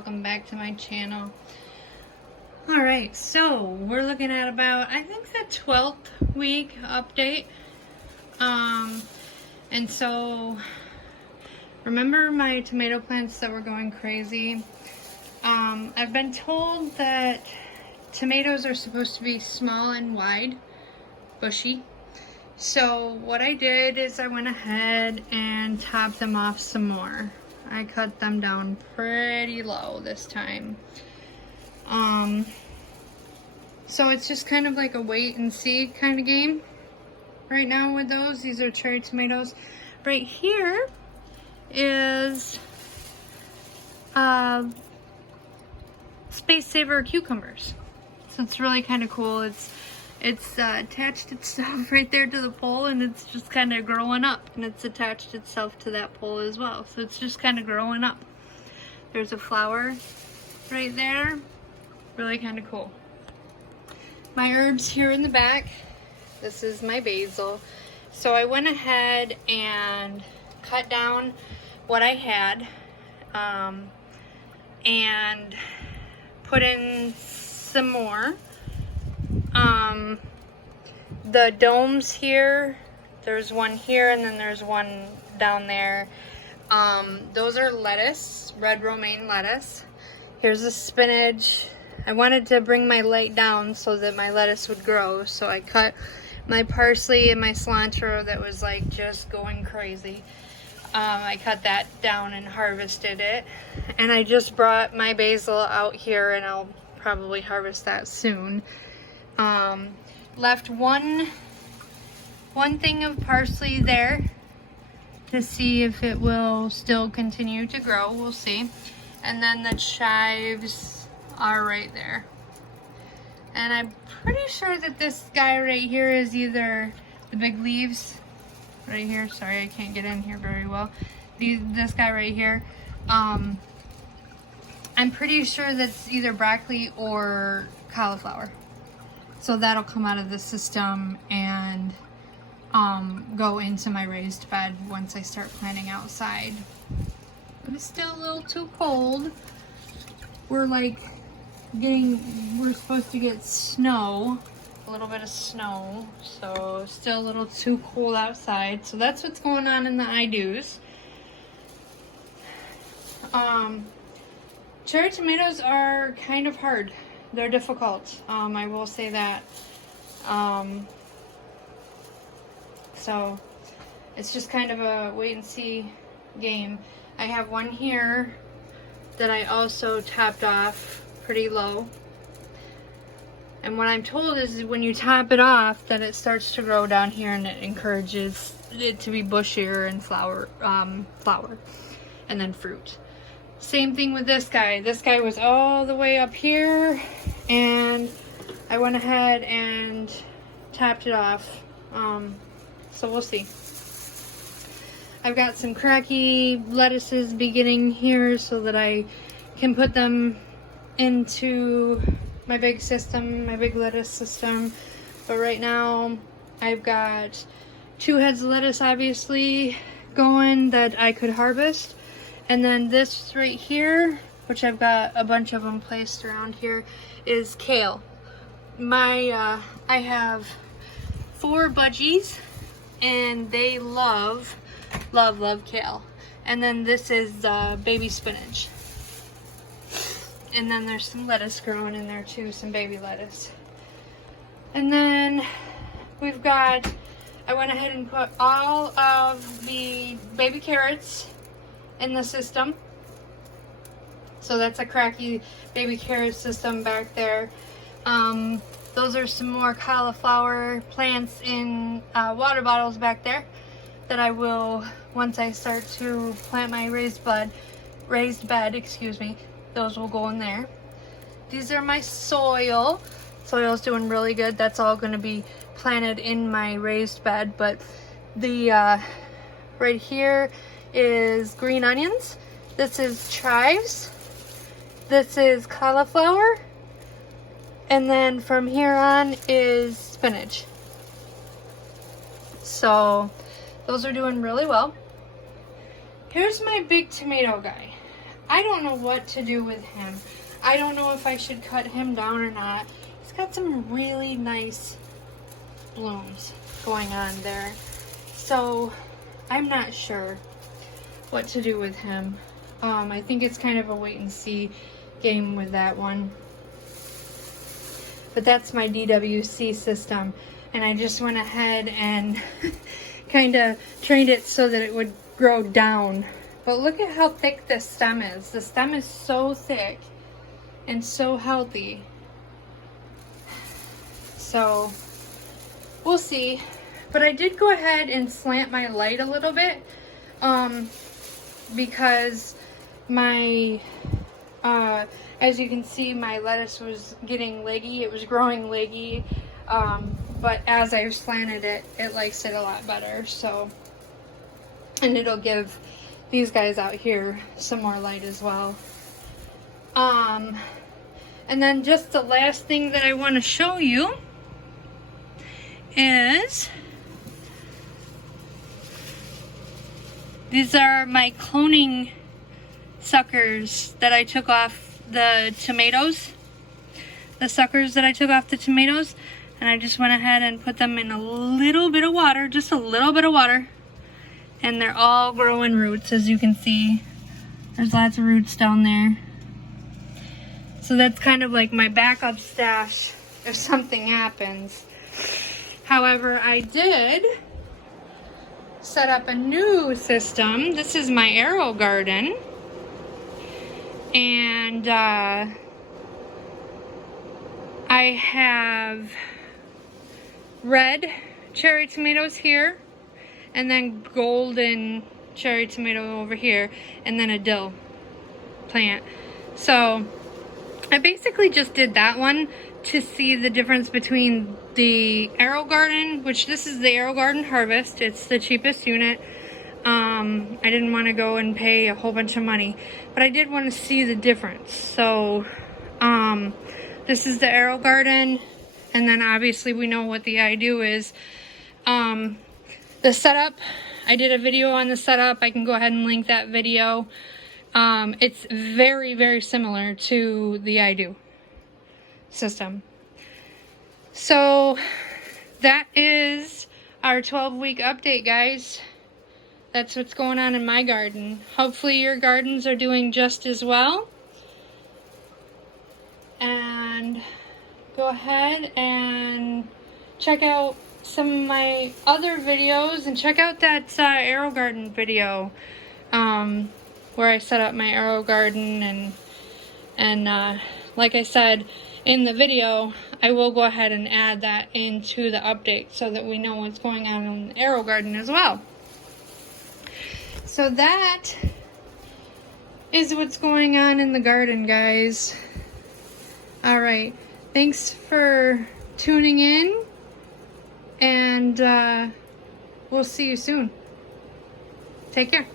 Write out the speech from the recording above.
welcome back to my channel. Alright, so we're looking at about, I think, the 12th week update. And so remember my tomato plants that were going crazy? I've been told that tomatoes are supposed to be small and wide, bushy. So what I did is I went ahead and topped them off some more. I cut them down pretty low this time. So it's just kind of like a wait and see kind of game right now with those. These are cherry tomatoes. Right here is Space Saver cucumbers. So it's really kind of cool. It's attached itself right there to the pole, and it's just kind of growing up, and it's attached itself to that pole as well. So it's just kind of growing up. There's a flower right there. Really kind of cool. My herbs here in the back. This is my basil. So I went ahead and cut down what I had and put in some more. The domes here, there's one here and then there's one down there. Those are lettuce, red romaine lettuce. Here's the spinach. I wanted to bring my light down so that my lettuce would grow, so I cut my parsley and my cilantro that was like just going crazy. I cut that down and harvested it, and I just brought my basil out here, and I'll probably harvest that soon. Left one thing of parsley there to see if it will still continue to grow. We'll see. And then the chives are right there. And I'm pretty sure that this guy right here is either the big leaves right here. Sorry, I can't get in here very well. This guy right here. I'm pretty sure that's either broccoli or cauliflower. So that'll come out of the system and go into my raised bed once I start planting outside. But it's still a little too cold. We're supposed to get snow, a little bit of snow, so still a little too cold outside. So that's what's going on in the iDOOs. Cherry tomatoes are kind of hard. They're difficult. I will say that. So it's just kind of a wait and see game. I have one here that I also topped off pretty low. And what I'm told is when you top it off, that it starts to grow down here, and it encourages it to be bushier and flower, and then fruit. Same thing with this guy. This guy was all the way up here, and I went ahead and topped it off. So we'll see. I've got some cracky lettuces beginning here so that I can put them into my big system, my big lettuce system. But right now I've got 2 heads of lettuce obviously going that I could harvest. And then this right here, which I've got a bunch of them placed around here, is kale. I have 4 budgies, and they love kale. And then this is baby spinach. And then there's some lettuce growing in there too, some baby lettuce. And then we've got, I went ahead and put all of the baby carrots in the system. So that's a cracky baby carrot system back there. Those are some more cauliflower plants in water bottles back there that I will, once I start to plant my raised bed, those will go in there. These are my soil. Soil's doing really good. That's all going to be planted in my raised bed. But the right here is green onions. This is chives. This is cauliflower. And then from here on is spinach. So those are doing really well. Here's my big tomato guy. I don't know what to do with him. I don't know if I should cut him down or not. He's got some really nice blooms going on there. So I'm not sure what to do with him. I think it's kind of a wait and see game with that one. But that's my DWC system. And I just went ahead and kind of trained it so that it would grow down. But look at how thick this stem is. The stem is so thick and so healthy. So we'll see. But I did go ahead and slant my light a little bit because my as you can see, my lettuce was getting leggy. It was growing leggy, but as I slanted it, it likes it a lot better. So, and it'll give these guys out here some more light as well. And then just the last thing that I want to show you is these are my cloning suckers that I took off the tomatoes. The suckers that I took off the tomatoes. And I just went ahead and put them in a little bit of water. Just a little bit of water. And they're all growing roots, as you can see. There's lots of roots down there. So that's kind of like my backup stash if something happens. However, I did set up a new system. This is my arrow garden. And I have red cherry tomatoes here, and then golden cherry tomato over here, and then a dill plant. So I basically just did that one to see the difference between the arrow garden, which this is the arrow garden harvest. It's the cheapest unit. I didn't want to go and pay a whole bunch of money, but I did want to see the difference. So this is the arrow garden, and then obviously we know what the iDOO is. The setup, I did a video on the setup. I can go ahead and link that video. It's very, very similar to the iDOO system. So that is our 12-week update, guys. That's what's going on in my garden. Hopefully your gardens are doing just as well. And go ahead and check out some of my other videos, and check out that arrow garden video where I set up my arrow garden, and like I said in the video, I will go ahead and add that into the update so that we know what's going on in the arrow garden as well. So that is what's going on in the garden, guys. Alright, thanks for tuning in, and we'll see you soon. Take care.